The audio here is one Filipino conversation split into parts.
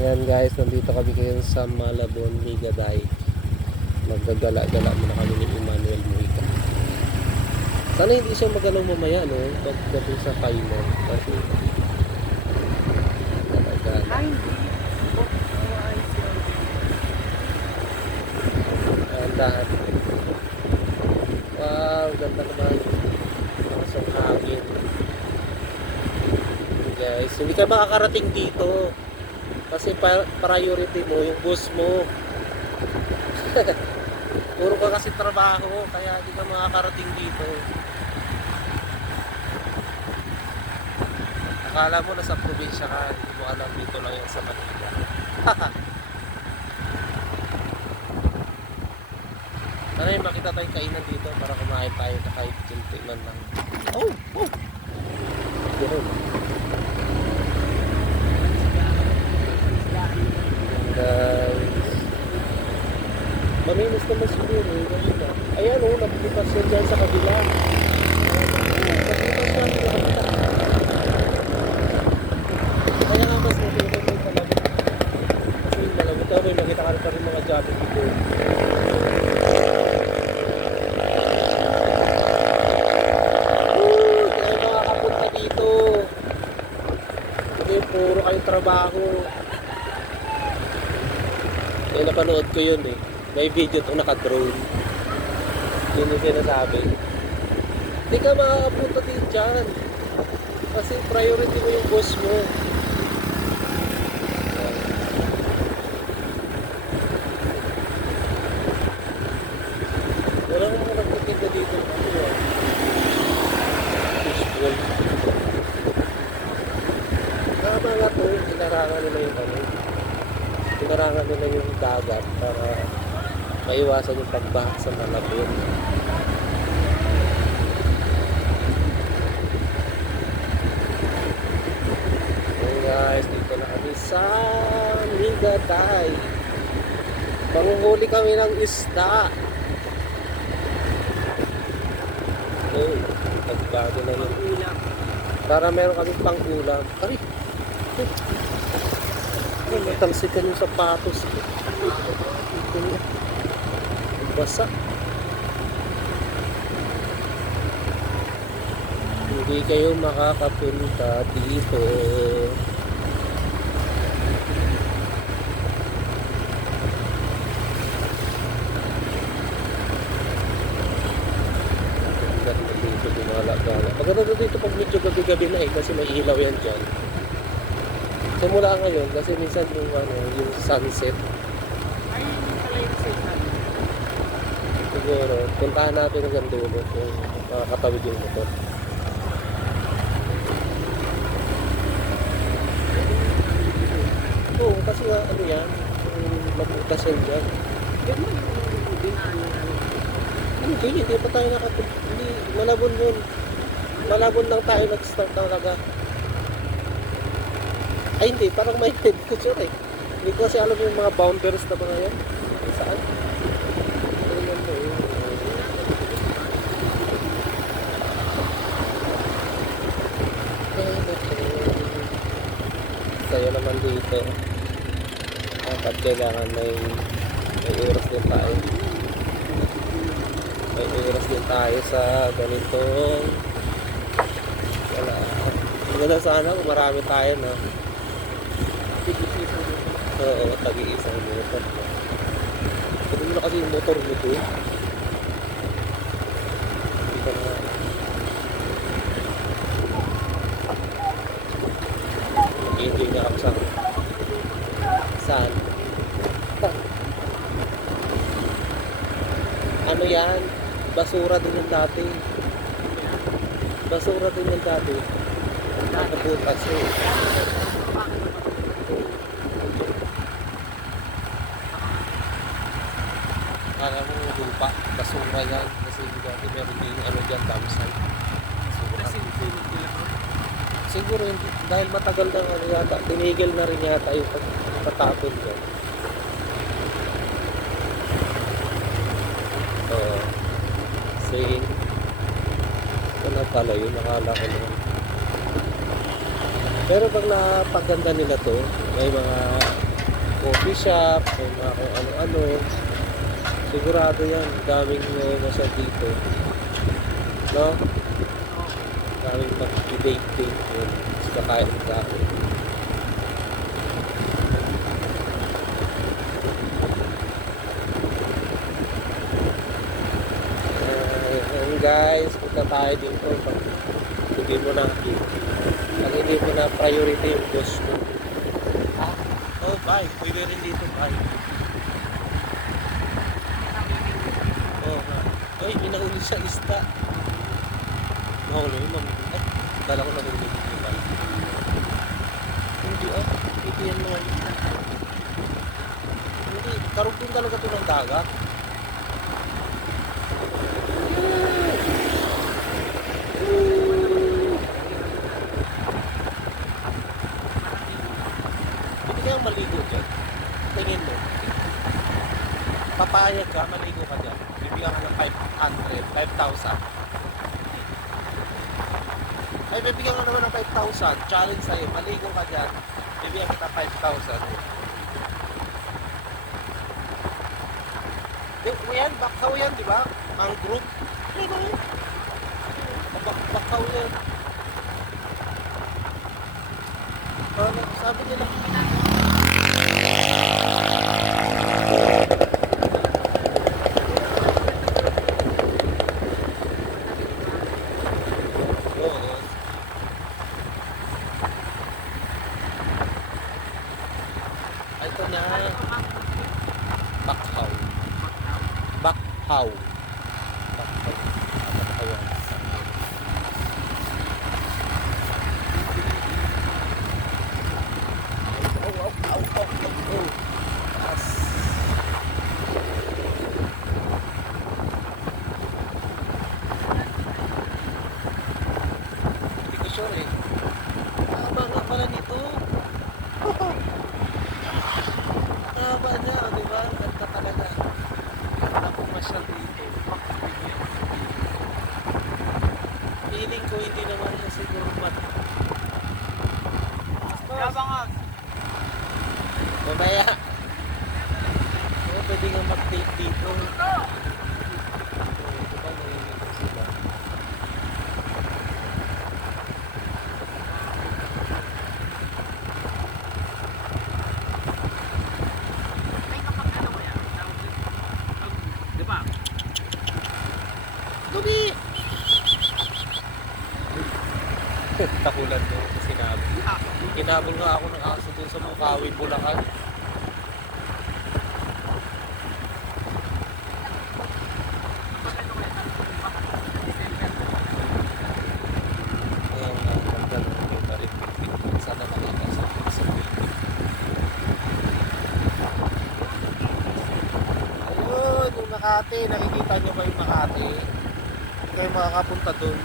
Ayan guys, nandito kami ngayon sa Malabon, Ligaday. Maggagala-gala muna kami ni Emmanuel Mujica. Sana hindi siya magalaw mamaya, no? Pagdating sa final. Kasi talaga. Ayan lahat. Wow, ganda naman. Masang hangin. Guys, hindi ka makakarating dito. Kasi priority mo, yung boss mo. Puro ka kasi trabaho, kaya hindi ka makakarating dito. Akala mo nasa probinsya ka, hindi mo alam dito lang yan sa Manila. Sana yung makita tayong kainan dito para kumain tayo na kahit kunti man lang. Oh! Oh! Ganun. Guys, maminis naman siguro ayan o, naglipas yan dyan sa kabila. Naglipas yan sa kabila. Kaya nga mas natin may kalabit. Kasi yung malabit ako, may nakita ka rin mga jacket dito. Kaya makakapunta dito. Hindi, puro kayong trabaho. Eh, napanood ko yun eh. May video ito naka-drone. Yun yung sinasabi. Hindi ka makakapunta din dyan. Kasi priority mo yung boss mo. Wala kang mga nagtitinda dito. Fishbowl. Tama nga to. Hinarangan nila yung ano. Hinarangan nila yung dagat para maiwasan yung pagbaha sa Malabon. So guys, dito na kami sa Ligaday. Manguhuli kami ng isda. Oh, pagbago na yun. Para meron kami pang ulam. Ay! Natalsikan yung sapatos ko. Basa. Hindi kayo makakapunta dito. Ganda dito, gumala-gala. Maganda dito pag medyo gabi-gabi na eh, kasi may ilaw yan dyan. Simula ngayon kasi minsan yung ano, yung sunset. Ay, hindi pala yung sunset. Siguro, puntahan natin hanggang dulo kung makakatawid yung motor. Oo, kasi nga ano yan, mabutas yan dyan. Hindi pa tayo nakapunta. Hindi, Malabon yun. Malabon lang tayo nag-start talaga. Ay hindi, parang may picture eh. Hindi ko kasi alam yung mga boundaries na mga yan. Saan? Tingnan mo eh. Saya naman dito. Dapat kailangan may oras din tayo. May oras din tayo sa ganitong wala. Hindi na sana kung marami tayo no. Oo, tag-iisang motor. Pwede mo na kasi yung motor mo doon. Hindi ka na. Mag-enjoy na ako sa saan? Ano yan? Basura din yung dati. Basura din yung dati. Nakabutas eh. Kala mo lupa, basura yan kasi dati meron din ano dyan, dumpsite. Basura. Siguro hindi, dahil matagal na ano yata, tinigil na rin yata yung pagtatapon dyan. Saying, ito na pala yun, nakala ko naman. Pero pag napaganda nila to, may mga coffee shop, may mga kung ano-ano. Sigurado yan, daming masyad dito. No? Daming mag-date-date yun. Tapos kakain. Ayan guys, punta tayo dito. Pag hindi mo na priority yung boss mo. Ah, oh bye, pwede rin dito bye. Oh nga. Ay, minauli siya isda. Mahuli yun, mamili. Ay, kala ko nahuli dito bye. Hindi hindi yan naman. Hindi, karugtong talaga ito ng dagat. Hindi kayang maligo dyan. Tingin mo. Papayag ka, maligo ka dyan. Bibigyan ka ng 5,000. Ay, bibigyan ka naman ng 5,000. Challenge sa'yo. Maligo ka dyan. Bibigyan kita 5,000. Yan, bakaw yan, di ba? Ang group. Bakaw yan. Sabi nila. Oo. Ito na. Bakaw. Bakhaw. Bakhaw. Bakhawan. Yes. Hindi ko sure eh. Haba nga pala nito. Haba niya, di ba? Ganda talaga. Ganda po masyal dito. Feeling ko hindi naman siya siguro Yabangan. Mamaya. Pwede nga mag-date dito. Diba narinig sila? Di ba? Dubi! Takulan mo sinabi. Kinabol nga ako ng aso dun sa Bukawi, Bulacan. Ayan nga, magdalong yung tarik-tik. Sana makakasapit sa building. Ayun, yung Makati. Nakikita nyo ba yung Makati? Hindi kayo makakapunta dun.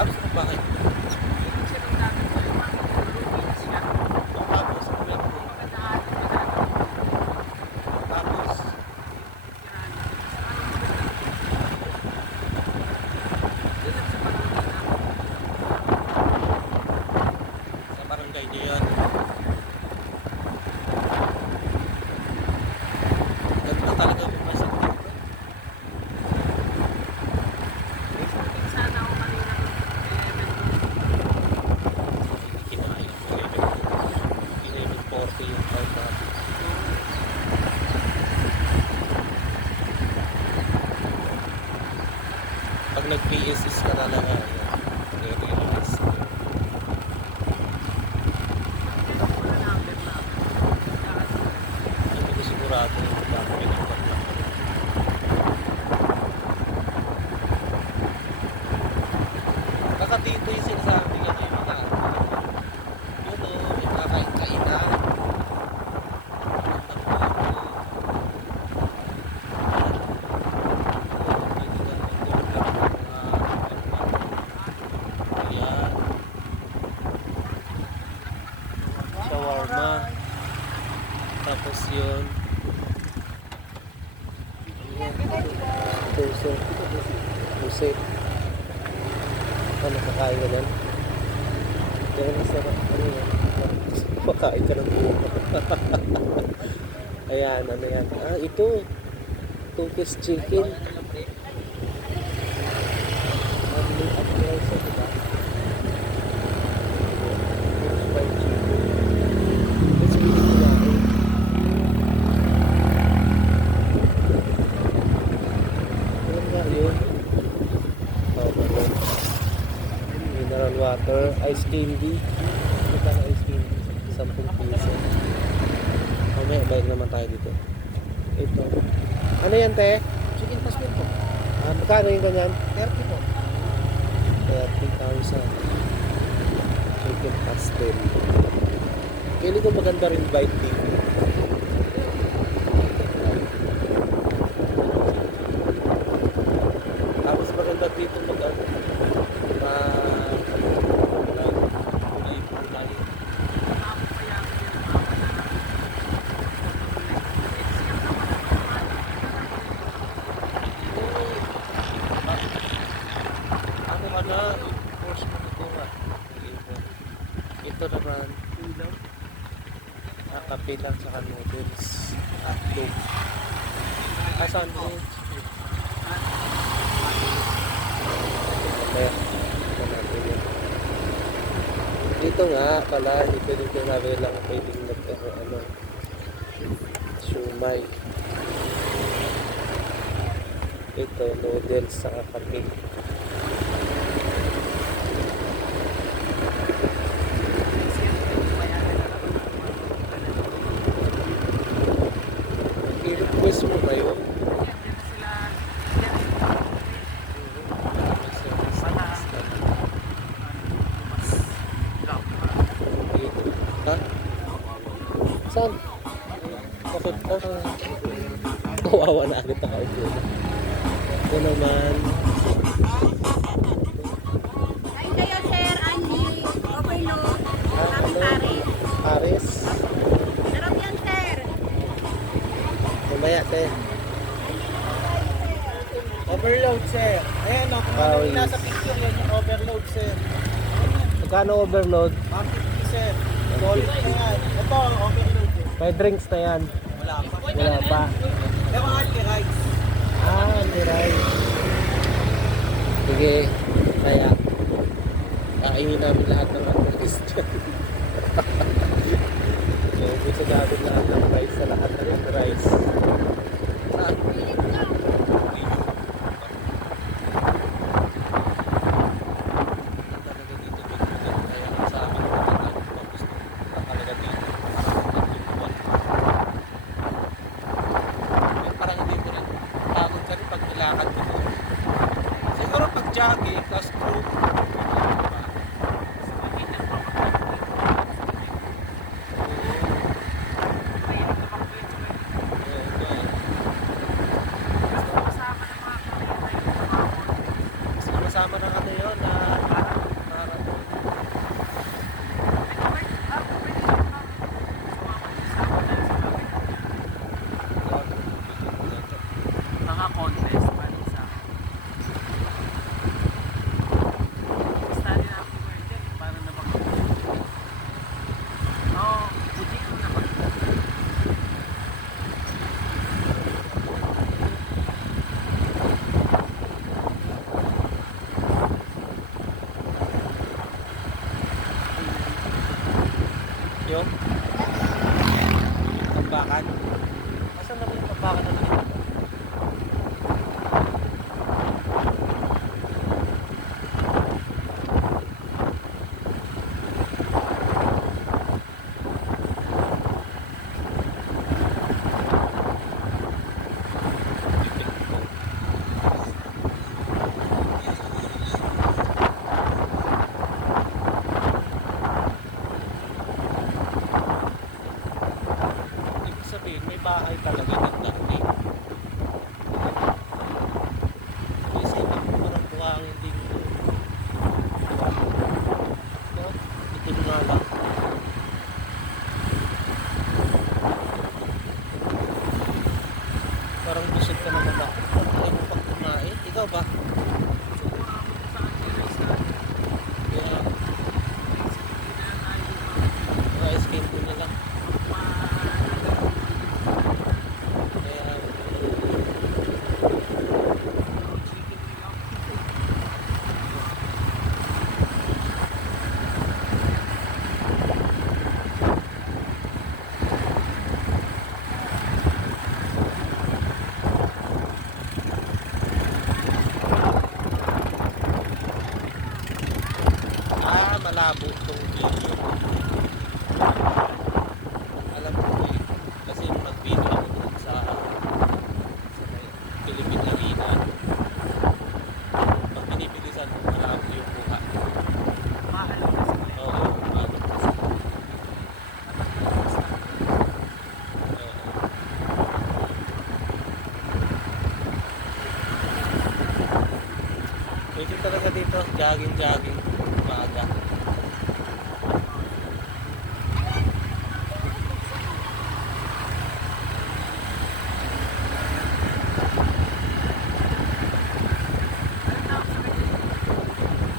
Tapos ang bakit? Tapos, tapos, sa barangay niyo yan. Ganda talaga yung masang dito. Kinain ko 11:40 yung time natin. Pag nag-PSS ka talaga, nire-release ko. Hindi ko sigurado yung bakit pinagpapalak. Kaka dito yung sinasabi niya yung mga yun o, yung mga kain-kainan. Ayan. Shawarma. Tapos yun. Puso. Pusit. Ano, kakain ka yan? Yan ang sarap. Ano yan? Makain ka ng buo. Ayan, ano yan? Ah, ito. Two-piece chicken. Only at price, diba? Fried chicken. Let's be kumain. Ano nga yun? Oh, ano? Mineral water, ice candy. Ano ba ang ice candy? 10 piso. Mamaya, bayad naman tayo dito. Ito. Ano yan, te? Chicken pastel po. Ah, magkano yung ganyan? 30 po. 30,000. Chicken pastel. Pili ko maganda rin bite dito. Tapos maganda dito mag-ano. Ano ka na? Push mo ito nga. Ito naman. Kape lang sa noodles. Hotdog. Sandwich. Dito nga pala, dito namin lang pwedeng ano, shumai. Ito, noodles sa kape. I-request mo ba yun? Ha? Saan? Bakit? Kawawa na agad nakaupo na. Ito naman. Ay, kayo, sir, Andy, overload, Ano? Paris. Paris. Sarap yan, sir. Mamaya, te. Overload, sir. Ayan, no, kung ano yung nasa picture yan, yung overload, sir. Magkano overload? 150, sir. Solid na yan. Ito, overload, sir. May drinks na yan. Wala pa. Wala pa. Pero only rice. Ah, may rice. Sige. Kaya, kainin namin lahat ng rice dyan. So, gusto namin lahat ng rice sa lahat ng rice. Ah. Siguro pag jogging, plus group. Kasama na ano yun na marathon. Mga contest pa rin sa study na ako para na bang buti ko na bang Yun. Tambakan. Asan naman yung tambakan na nakita ko? Ibig sabihin, may bahay talaga ng dati. Isipin mo parang buhangin din. No? Ito nga lang. Parang busog ka na mabaka. umaga dito, jogging, umaga.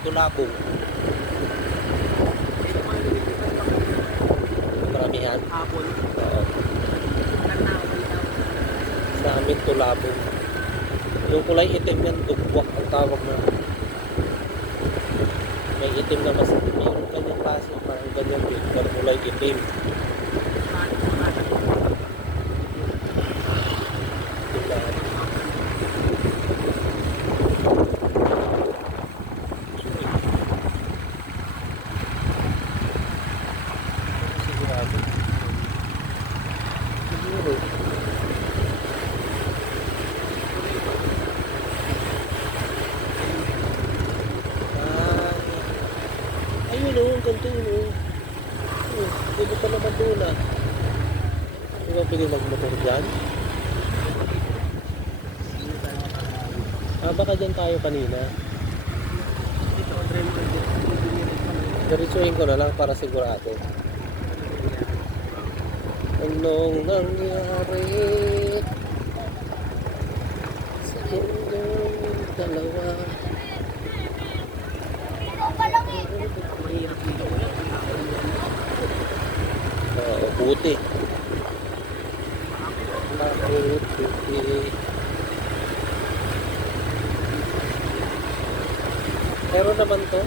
Tulabong. Maramihan. Apple. Oo. Sa amin tulabong. Yung kulay itim yan, dugwak ang tawag na. May itim na mas mayroon kanyang klase, parang ganyan din, parang kulay itim. Tulabong. Sigurado. Siguro. Ayun o, ang ganito yun o. Pwede pa naman doon ah. Hindi ba pwede magmotor dyan? Baka dyan tayo kanina. Dito, try mo dito. Diretsuhin ko na lang para sigurado. Anong nangyari sa inyong dalawa? Mahirap dito. Puti. Puti. Meron naman to.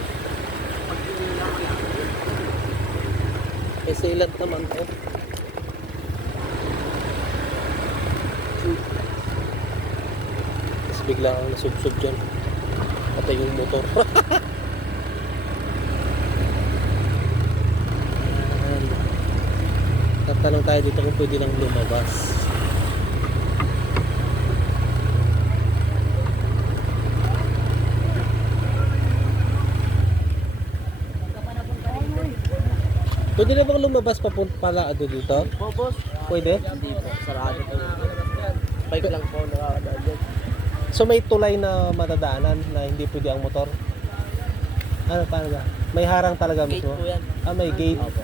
May silat naman to. Tapos bigla akong nasubsob dyan. Patay yung motor. Tatanong tayo dito kung pwede lang lumabas. Pwede na bang lumabas pala dito? Po, boss. Pwede? Hindi po. Sarado po. Bike lang po, nakakadaan dyan. So may tulay na matadaanan na hindi pwede ang motor? Ano, paano ba? May harang talaga Gate mismo? po yan. May gate. Opo.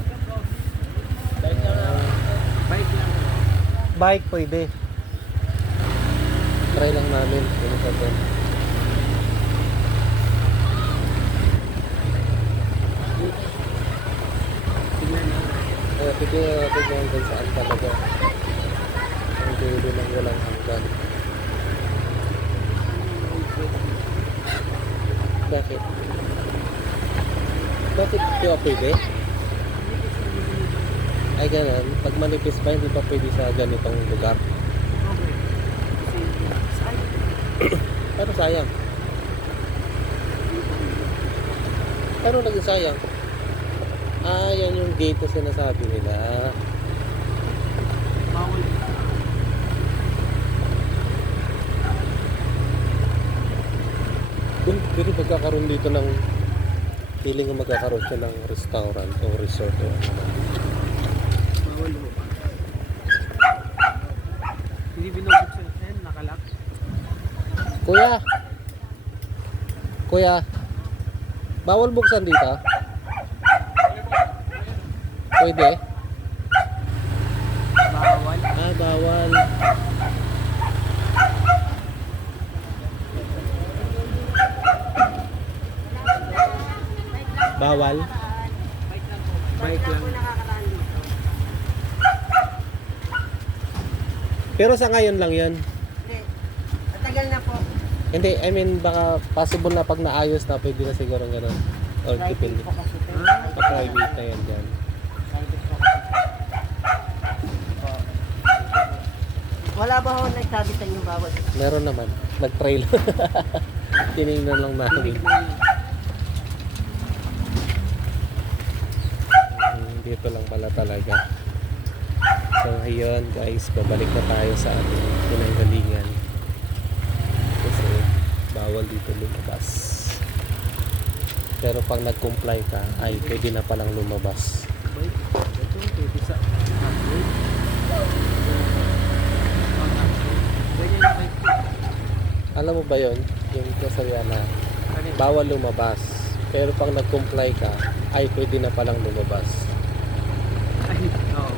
Bike lang. Bike lang. Bike pwede. Try lang namin. Ano pa ba? Tingnan na. Tignan natin hanggang saan talaga. Ang dulo ng walang hanggan. Bakit? Bakit di ba pwede? Ay ganun, pag manipis pa hindi pa pwede sa ganitong lugar. Okay. Pero sayang. Pero naging sayang. Yan yung gate na sinasabi nila. Bawal. Pero magkakaroon dito ng feeling na magkakaroon siya ng restaurant o resort o ano man. Bawal mo pa. Hindi binubuksan yan, nakalak. Kuya! Kuya! Bawal buksan dito? Pwede? Bawal. Bawal. Bawal? Bike lang. Pero sa ngayon lang yun. Hindi. Matagal na po. Hindi, I mean baka possible na pag naayos na pwede na siguro gano'n. Or depende. Po kasi ito. Pa-private na yan dyan. Private po kasi. Wala ba ho nagsabi sa inyo bawal? Meron naman. Nag-trail. Tinignan lang namin. Dito lang pala talaga. So ayun guys, babalik na tayo sa ating pinanggalingan. Kasi bawal dito lumabas. Pero pag nag-comply ka, ay pwede na palang lumabas. Bike. Ito, pwede sa upgrade. Ganyan yung bike ko. Alam mo ba yon? Yung kasaya na bawal lumabas. Pero pag nag-comply ka, ay pwede na palang lumabas. Ay, oo.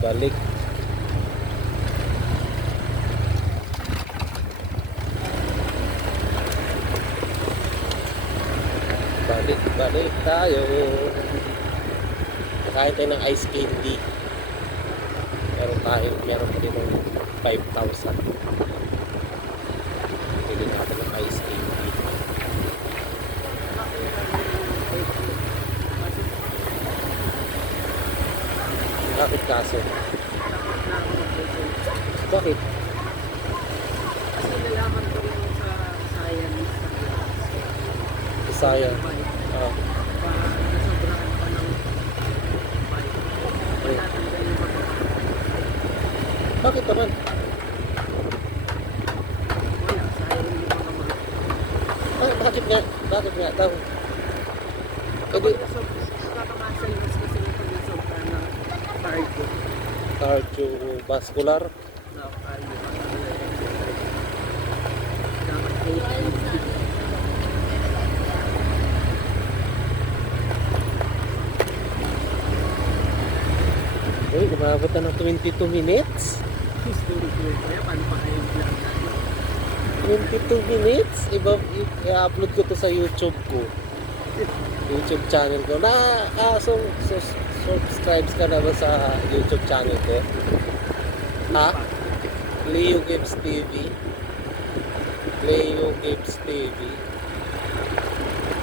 Balik. Balik tayo. Nakain tayo ng ice candy. Meron pa din ng 5,000. Bili natin ng ice candy. Bakit kaso? Bakit? Kasi nalaman ko rin sa science. Sayang. Ah, Nasobrahan pa ng matatanggal yung mga bakit naman? wala. Sayang yung mga mga. Bakit nga? Bakit nga daw? Kapag nakakamasal mas kasi yung pag nasobra ng cardio. Cardiovascular? Na cardio. Dapat kayo. Uy, umabot na ng 22 minutes? History ko yun. Kaya paano pa kayo vlog natin? 22 minutes? I-upload ko to sa YouTube ko. YouTube channel ko. Subscribes ka na ba sa YouTube channel ko? Ha? Leo Gibbs TV. Leo Gibbs TV.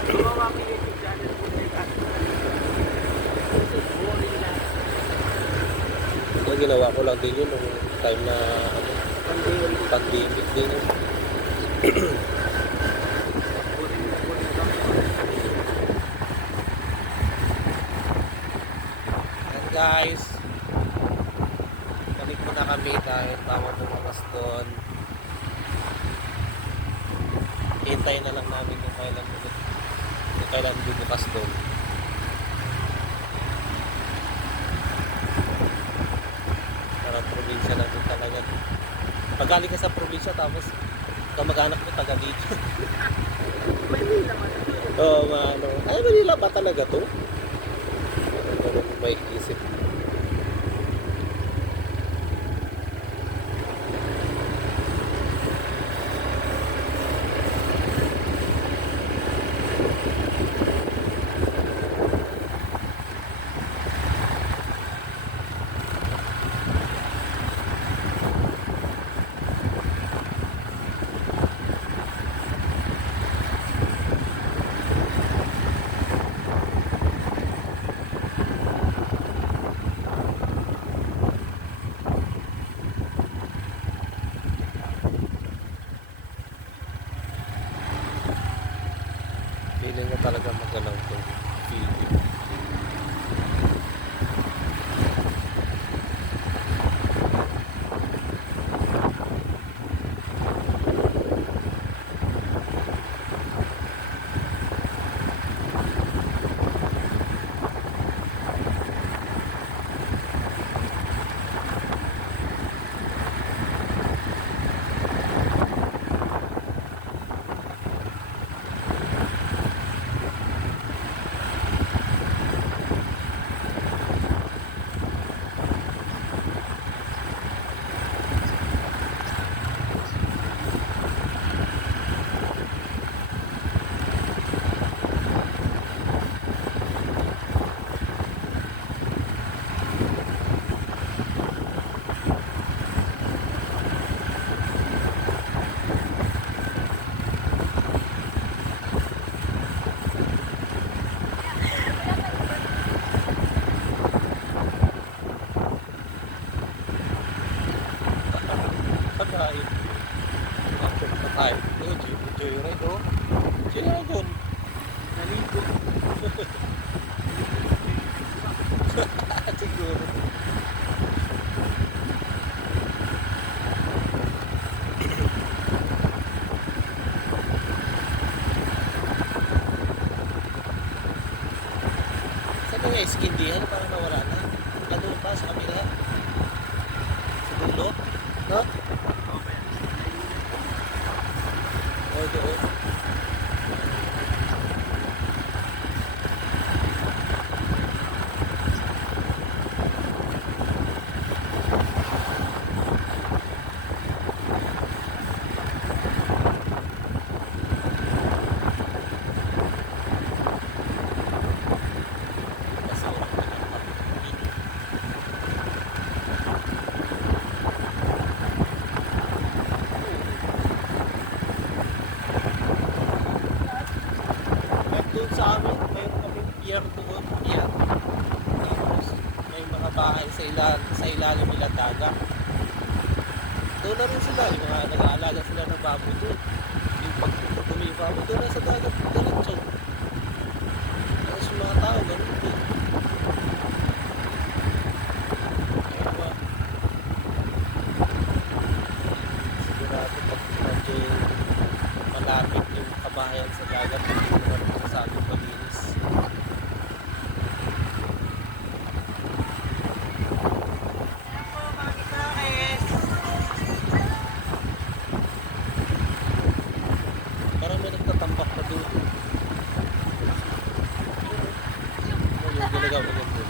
Gumawa ko yung YouTube channel ko na yung boring na. Yung ginawa ko lang din yun nung time na pandemic din. And guys, balik muna kami dahil tawag bumakas doon. Hintayin na lang namin kung kailan bubukas doon. Para probinsya na doon talaga. Pag galing ka sa probinsya tapos kamag-anak mo taga dito. Manila man. Oo, ano. Ay, Manila ba talaga to? Ganun may isip. Feeling ko talaga magalaw to video. Pagkain. Ako pagkain. Joyride oh. Joyride doon. Naligo. Siguro. Saan ba yung skin diyan? Parang nawala na. Lalo pa sa kabila. Sa dulo. No? O, doon. At doon sa amin, mayroon kami pier doon, pier. Tapos may mga bahay sa ilalim nila dagat. Doon na rin sila, yung mga nag-aalaga sila ng baboy doon. Yung pag baboy doon na sa dagat, diretso. Tapos yung mga tao, ganun din. Kaya sigurado pag medyo malapit yung kabahayan sa dagat, hindi mo naman masasabing malinis. Parang may nagtatambak na doon. Ano yung ginagawa niya doon?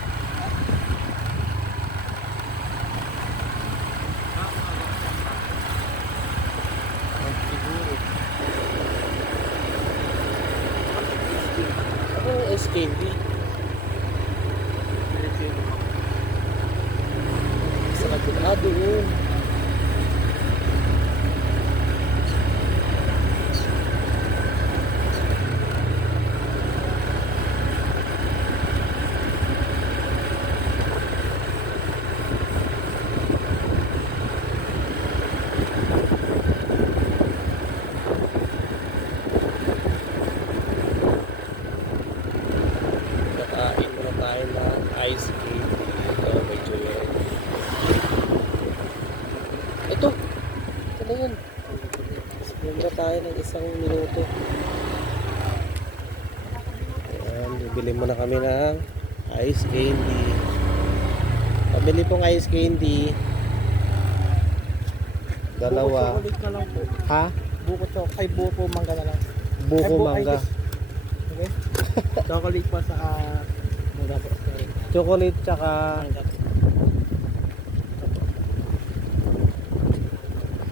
Siguro. Ano yung SKB? Sa kabila doon. Nakain muna tayo ng ice cream. Ito, medyo yun. Ito! Ito na yun. Muna tayo ng 1 minuto. Ayan, bibili muna kami ng ice candy. Pabili pong ice candy. Dalawa. Chocolate na lang po. Ha? Buko mangga na lang. Buko mangga. Okay? Chocolate pa sa mangga po. Sorry. Chocolate tsaka Mangga.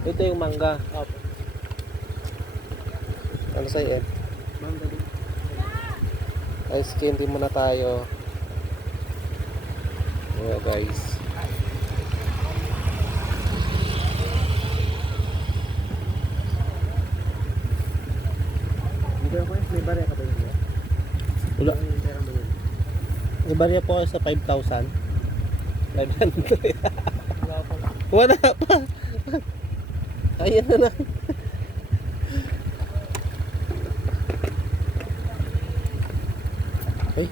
ito yung mangga. Opo. Ano sa'yo, Ed? Mangga din. Ice candy muna tayo. Yeah, guys. Dito ako may barya ka ba yun? Wala. Yung pera mo yun. Ibarya po ako sa 5,000. 500. Wala pa. Wala pa. Ayan na lang. Ay.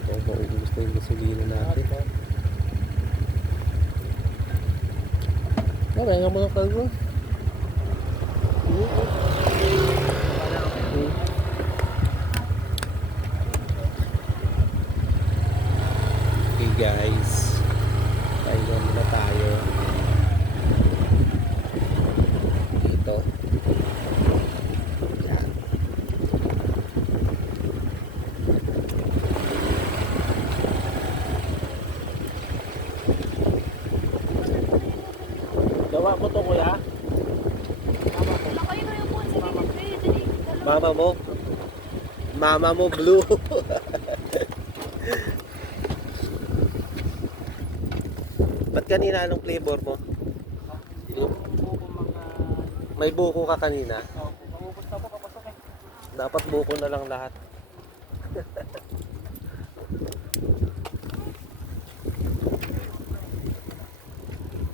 Ito, mauubos na yung gasolina natin. Mamaya nga mga kalbo. Okay guys. Tayo muna tayo. Dito. Yan. Gawa ko to kuya. Mama mo? Mama mo blue. Ba't kanina anong flavor mo? Buko mangga. May buko ka kanina? Opo. Pangubos na po kapasok eh. Dapat buko na lang lahat.